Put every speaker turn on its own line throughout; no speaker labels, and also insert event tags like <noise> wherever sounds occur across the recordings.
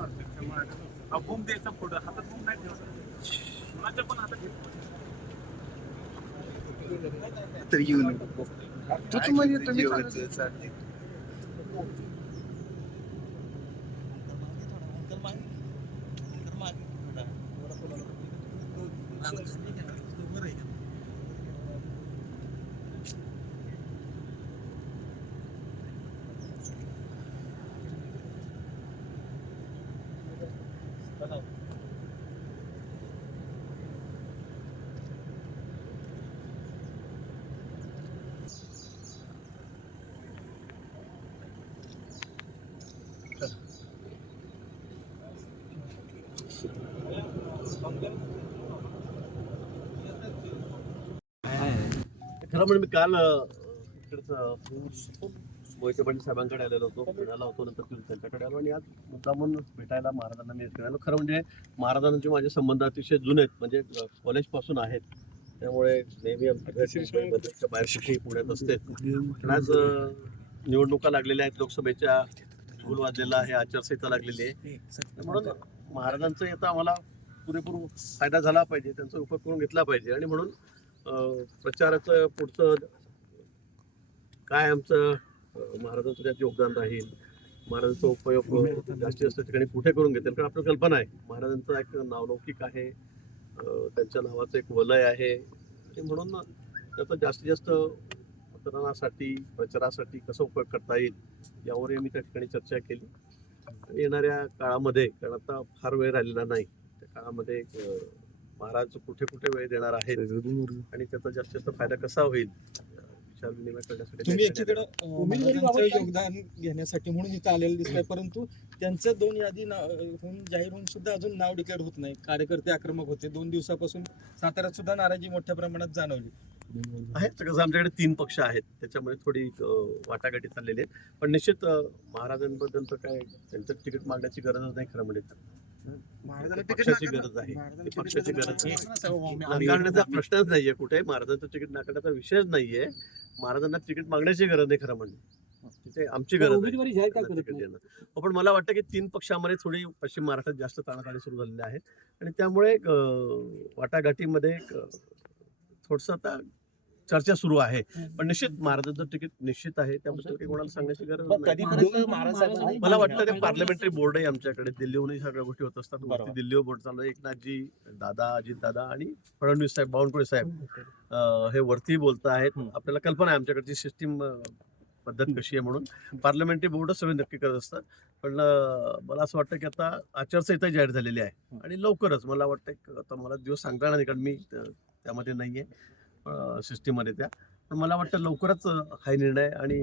मारतो. बूम द्यायचा पुढं हातात बूम नाही ठेवायचा कुणाच्या पण हातात घेत
तर येऊ नको.
तूच म्हणजे तुम्ही
जीवाचं चाललंय.
खरं म्हणजे मी काल मोहिते पाटील साहेबांकडे आलेलो होतो. पुण्याला होतो नंतर त्यांच्याकडे आलो आणि आज मुद्दामून भेटायला महाराजांना मी आलो. खरं म्हणजे महाराजांचे माझे संबंध अतिशय जुने आहेत. म्हणजे कॉलेजपासून आहेत. त्यामुळे नेहमी आमच्या बाहेर शिक्षण पुण्यात असते. पण आज निवडणुका लागलेल्या आहेत. लोकसभेच्या फुल वाजलेला आहे आचारसंहिता लागलेली आहे. म्हणून महाराजांचा येता आम्हाला पुरेपूर फायदा झाला पाहिजे. त्यांचा उपयोग करून घेतला पाहिजे. आणि म्हणून प्रचाराचं पुढचं काय आमचं महाराजांचं त्यात योगदान राहील महाराजांचा उपयोग जास्तीत जास्त ठिकाणी कुठे करून घेतील. कारण आपली कल्पना आहे महाराजांचं एक नावलौकिक आहे त्यांच्या नावाचं एक वलय आहे. आणि म्हणून त्याचा जास्तीत जास्त मतदानासाठी प्रचारासाठी कसा उपयोग करता येईल यावरही मी त्या ठिकाणी चर्चा केली. येणाऱ्या काळामध्ये कारण आता फार वेळ राहिलेला नाही त्या काळामध्ये एक, महाराज कुठे कुठे वेळ देणार आहेत? आणि त्याचा जास्तीत जास्त फायदा कसा होईल? विचार विनिमय करण्यासाठी
योगदान घेण्यासाठी म्हणून इथं आलेलं दिसतंय परंतु त्यांचं दोन यादी ना- होऊन जाहीर होऊन सुद्धा अजून नाव डिक्लेअर होत नाही. कार्यकर्ते आक्रमक होते. दोन दिवसापासून साताऱ्यात सुद्धा नाराजी मोठ्या प्रमाणात जाणवली.
आहेत कसं आमच्याकडे तीन पक्ष आहेत. त्याच्यामुळे थोडी वाटाघाटी चाललेली आहेत. पण निश्चित महाराजांबद्दल तर काय त्यांचं तिकीट मागण्याची गरजच नाही खरं म्हणजे. पक्षाची. गरज आहे. पक्षाची गरज आहे. नाकारण्याचा प्रश्नच नाहीये कुठे. महाराजांचं तिकीट नाकारण्याचा विषयच नाहीये. महाराजांना तिकीट मागण्याची गरज नाही खरं म्हणजे. तिथे आमची गरज आहे. पण मला वाटतं की तीन पक्षामध्ये थोडी पश्चिम महाराष्ट्रात जास्त ताणाताणी सुरू झालेल्या आहेत. आणि त्यामुळे वाटाघाटीमध्ये थोडंसं आता चर्चा सुरू आहे. पण निश्चित महाराजांचं तिकीट निश्चित आहे. त्याबद्दल काही कोणाला सांगण्याची गरज नाही. मला वाटतं ते पार्लमेंटरी बोर्ड आहे आमच्याकडे. दिल्लीहूनही सगळ्या गोष्टी होत असतात. दिल्लीवर बोर्ड चालू आहे. एकनाथजी दादा अजित दादा आणि फडणवीस साहेब बावनकुळे साहेब अं, हे वरती बोलत आहेत. आपल्याला कल्पना आहे आमच्याकडची सिस्टीम पद्धत कशी आहे म्हणून. पार्लमेंटरी बोर्डच सगळे नक्की करत असतात. पण मला असं वाटतं की आता आचारसंहिता जाहीर झालेली आहे. आणि लवकरच मला वाटतं आता मला दिवस सांगता येणार नाही कारण मी त्यामध्ये नाहीये. सिस्टीममध्ये त्या. पण मला वाटतं लवकरच हा निर्णय आणि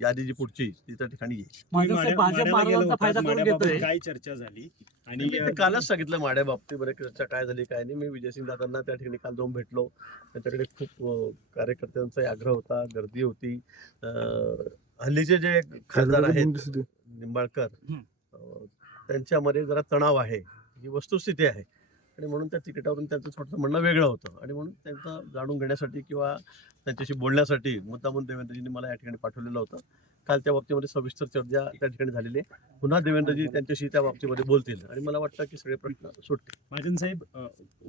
यादी जी पुढची ती त्या ठिकाणी येईल.
माझं साहेब भाजप महाराजांचा फायदा करून घेतोय.
काय चर्चा झाली?
आणि कालच सांगितलं माड्या बाबतीत बरं चर्चा काय झाली काय नाही. मी विजयसिंग दादांना त्या ठिकाणी काल जाऊन भेटलो. त्यांच्याकडे खूप कार्यकर्त्यांचा आग्रह होता गर्दी होती. हल्लीचे जे खासदार आहेत निंबाळकर
हं.
त्यांच्यामध्ये जरा तणाव आहे. ही वस्तुस्थिती आहे. आणि म्हणून त्या तिकिटावरून त्यांचं थोडंसं म्हणणं वेगळं होतं. आणि म्हणून त्यांचं जाणून घेण्यासाठी किंवा त्यांच्याशी बोलण्यासाठी मुद्दामून देवेंद्रजींनी मला या ठिकाणी पाठवलेलं होतं. काल त्या बाबतीमध्ये सविस्तर चर्चा त्या ठिकाणी झालेली आहे. पुन्हा देवेंद्रजी त्यांच्याशी त्या बाबतीमध्ये बोलतील. आणि मला वाटतं की सगळे प्रश्न सुटतील.
महाजन साहेब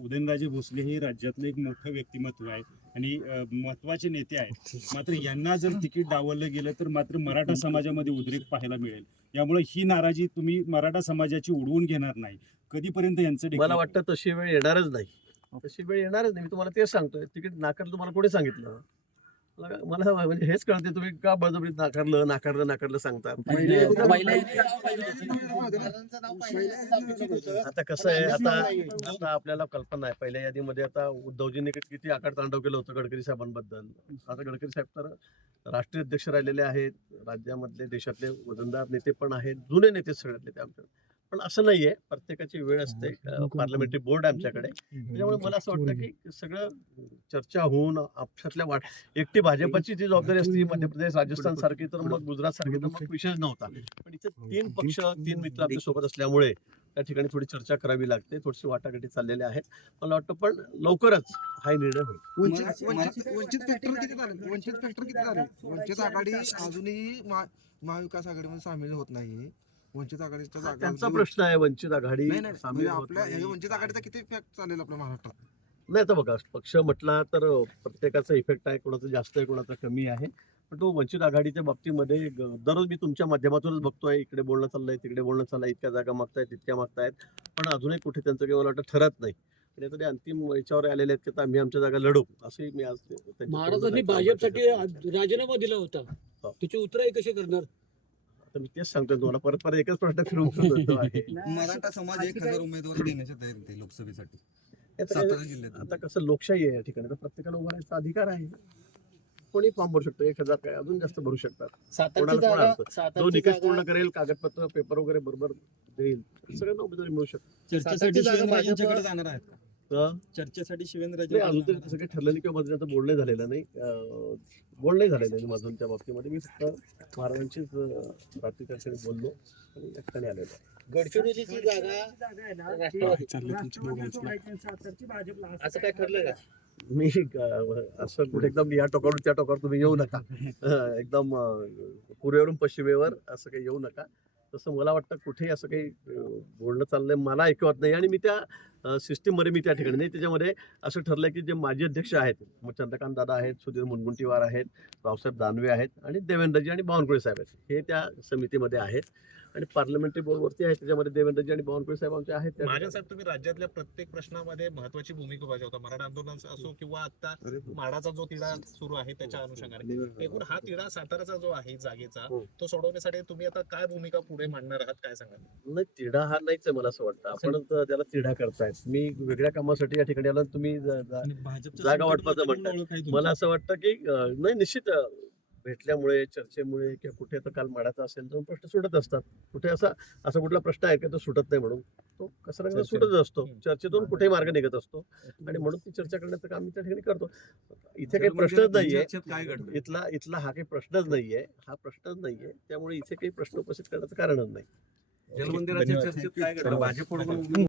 उदयनराजे भोसले हे राज्यातलं एक मोठं व्यक्तिमत्व आहे आणि महत्त्वाचे नेते आहेत. मात्र यांना जर तिकीट डावललं गेलं तर मात्र मराठा समाजामध्ये उद्रेक पाहायला मिळेल. यामुळे ही नाराजी तुम्ही मराठा समाजाची उडवून घेणार नाही. कधीपर्यंत यांचं
मला वाटतं तशी वेळ येणारच नाही. तशी वेळ येणारच नाही. मी तुम्हाला तेच सांगतोय. तिकीट नाकारलं तुम्हाला कोणी सांगितलं? मला म्हणजे हेच कळते तुम्ही का बळजबरीत नाकारलं नाकारलं नाकारलं सांगता? आता कसं आहे आता आता आपल्याला कल्पना आहे पहिल्या यादीमध्ये आता उद्धवजींनी किती आकार तांडव केलं होतं गडकरी साहेबांबद्दल. आता गडकरी साहेब तर राष्ट्रीय अध्यक्ष राहिलेले आहेत राज्यामधले देशातले वजनदार नेते पण आहेत जुने नेते सगळ्यातले ते आमच्या पण असं नाहीये. प्रत्येकाची वेळ असते. पार्लमेंटरी बोर्ड आमच्याकडे. त्याच्यामुळे मला असं वाटतं की सगळं चर्चा होऊन आपल्यातल्या वाट एकटी <laughs> भाजपची जी जबाबदारी असते मध्य प्रदेश राजस्थान सारखी तर मग गुजरात सारखी तर मग विषयच नव्हता. पण इथे तीन पक्ष तीन मित्र आपल्यासोबत असल्यामुळे त्या ठिकाणी थोडी चर्चा करावी लागते. थोडीशी वाटाघाटी चाललेल्या आहेत. मला वाटतं पण लवकरच हा निर्णय होईल.
वंचित वंचित वंचित फॅक्टर किती झाले? वंचित फॅक्टर किती झाले? वंचित आघाडी अजूनही महा- महाविकास आघाडीमध्ये सामील होत नाही वंचित आघाडीच्या जागा
त्यांचा प्रश्न आहे वंचित आघाडी
नाही नाही
सामील
म्हणजे
होत
आपल्या
नाही.
ह्या वंचित आघाडीचा किती इफेक्ट चालेल आपल्या महाराष्ट्रात
नाही तर बघा पक्ष म्हटला तर प्रत्येकाचा इफेक्ट आहे कोणाचा जास्त आहे कोणाचा कमी आहे पण तो वंचित आघाडीच्या बाबतीमध्ये ग- दररोज मी तुमच्या माध्यमातूनच बघतोय इकडे बोलणं चाललंय तिकडे बोलणं चाललंय इतक्या जागा मागतायत तितक्या मागतायत पण अजूनही कुठे त्यांचं काही मला वाटतं ठरत नाही आणि तरी अंतिम याच्यावर आलेले आहेत की आता आम्ही आमच्या जागा लढू असंही मी आज
महाराजांनी भाजपसाठी. राजीनामा दिला होता
हो.
त्याची उतराई कशी करणार
आता मी तेच सांगतोय तुम्हाला. परत परत एकच प्रश्न फिरून फिरून <laughs> येतो आहे. <laughs>
मराठा समाज एक हजार उमेदवार देण्याच्या तयारीत आहे लोकसभेसाठी.
आता-
सातारा जिल्ह्यात
आता कसं लोकशाही आहे या ठिकाणी तर प्रत्येकाला उभा राहायचा अधिकार आहे. कोणी फॉर्म भरू शकतो एक हजार काय अजून जास्त भरू शकतात. कोणाला निकष पूर्ण करेल कागदपत्र पेपर वगैरे बरोबर देईल. सगळ्यांना उमेदवारी मिळू शकते.
चर्चेसाठी जाणार आहेत?
तर
चर्चेसाठी शिवेंद्रजी
अजून तरी तसं काही ठरलं नाही किंवा माझं आता बोलणं झालेलं नाही. अं, बोलणंही झालेलं नाही माझं त्या बाबतीमध्ये. मी फक्त महाराजांचीच रात्रीच्या क्षणी बोललो आणि या ठिकाणी आलेलो आहे.
गडचिरोलीची जागा राष्ट्रवादी. असं काय ठरलं का? <laughs>
मी असं कुठे एकदम या टोकावरून त्या टोकावर तुम्ही येऊ नका. एकदम पूर्वेवरून पश्चिमेवर असं काही येऊ नका. तसं मला वाटतं कुठेही असं काही बोलणं चाललंय मला ऐकवत नाही. आणि मी त्या सिस्टीममध्ये मी त्या ठिकाणी नाही. त्याच्यामध्ये असं ठरलंय की जे माजी अध्यक्ष आहेत मग चंद्रकांत दादा आहेत सुधीर मुनगुंटीवार आहेत रावसाहेब दानवे आहेत आणि देवेंद्रजी आणि बावनकुळे साहेब आहेत. हे त्या समितीमध्ये आहेत आणि पार्लमेंटरी बोर्डवरती आहे. त्याच्यामध्ये देवेंद्रजी आणि बावनकुळे साहेब आमचे आहेत. त्या
महाजन साहेब तुम्ही राज्यातल्या प्रत्येक प्रश्नामध्ये महत्वाची भूमिका बजावता. मराठा आंदोलन असो किंवा आता माडाचा जो तिढा सुरू आहे त्याच्या अनुषंगाने. एकूण हा तिढा साताराचा जो आहे जागेचा
हो.
तो सोडवण्यासाठी तुम्ही आता काय भूमिका पुढे मांडणार आहात? काय सांगाल?
नाही तिढा हा नाहीच आहे मला असं वाटतं. आपण त्याला तिढा करतायत मी वेगळ्या कामासाठी या ठिकाणी आलो तुम्ही ज- ज- जागा वाटपाचं म्हणतात. मला असं वाटतं की अं, नाही निश्चित अं, भेटल्यामुळे चर्चेमुळे किंवा कुठे तर काल माडाचा असेल तर प्रश्न सुटत असतात. कुठे असा असा कुठला प्रश्न आहे का तो सुटत नाही म्हणून? तो कसा ना कसा
चर्चेतून.
सुटत असतो.
हम्म.
चर्चेतून कुठेही मार्ग निघत असतो? आणि म्हणून ती चर्चा करण्याचं काम मी त्या ठिकाणी करतो. इथे काही प्रश्नच नाहीये.
चर्चेत काय घडलं
इथला इथला हा काही प्रश्नच नाहीये. हा प्रश्नच नाहीये. त्यामुळे इथे काही प्रश्न उपस्थित करण्याचं कारणच नाही.
जलमंदिराच्या
धन्यवाद.
चर्चेत काय घडलं भाजपकडून